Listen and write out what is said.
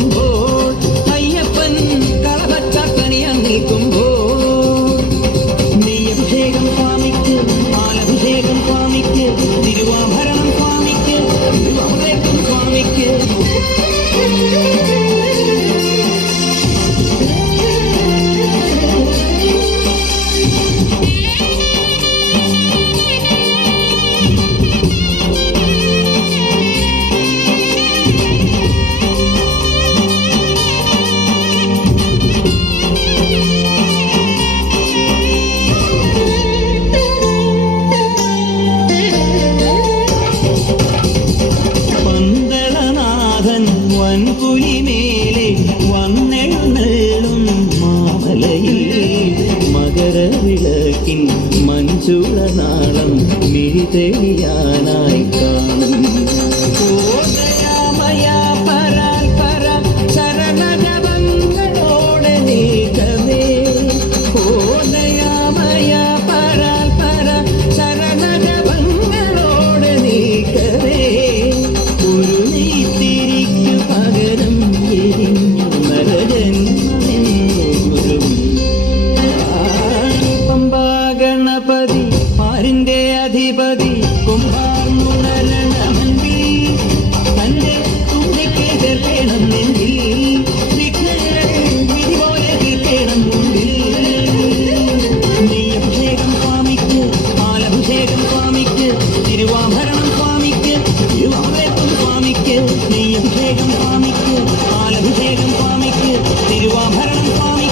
ഒരുങ്ങുമ്പോൾ അയ്യപ്പൻ കളഭച്ചാത്തണിയാൻ നിൽക്കുമ്പോൾ നെയ്യഭിഷേകം സ്വാമിക്ക്, പാലഭിഷേകം സ്വാമിക്ക്, തിരുവാഭരണം സ്വാമിക്ക്, തിരുവാഭരണം സ്വാമിക്ക്. വൻപുലിമേലെ വന്നെഴുന്നള്ളും മാമലയിൽ മകരവിളക്കിൻ മഞ്ചുളനാളം മിഴിതെളിയാനായി കാണും. ശരണജപങ്ങളോടെ നീക്കവേ ഓദയാമയ പരാൽ പര ശരണജപങ്ങളോടെ നീക്കവേ ഒരു നീത്തിരിക്കു പകരം എരിഞ്ഞു നരജന്മമെന്നോരും. പമ്പാഗണപതി പാരിന്റെ അധിപതി കുംഭാർന്നുണരണമൻപിൽ തന്റെ തുമ്പിക്ക് ചേർക്കണം നെഞ്ചിൽ വിഘ്നങ്ങൾ വിധിപോലെ തീർക്കണം മുമ്പിൽ. നെയ്യഭിഷേകം സ്വാമിക്ക്, പാലഭിഷേകം സ്വാമിക്ക്, തിരുവാഭരണം സ്വാമിക്ക്, തിരുവാഭരണം സ്വാമിക്ക്. നെയ്യഭിഷേകം സ്വാമിക്ക്, പാലഭിഷേകം സ്വാമിക്ക്, തിരുവാഭരണം സ്വാമിക്ക്.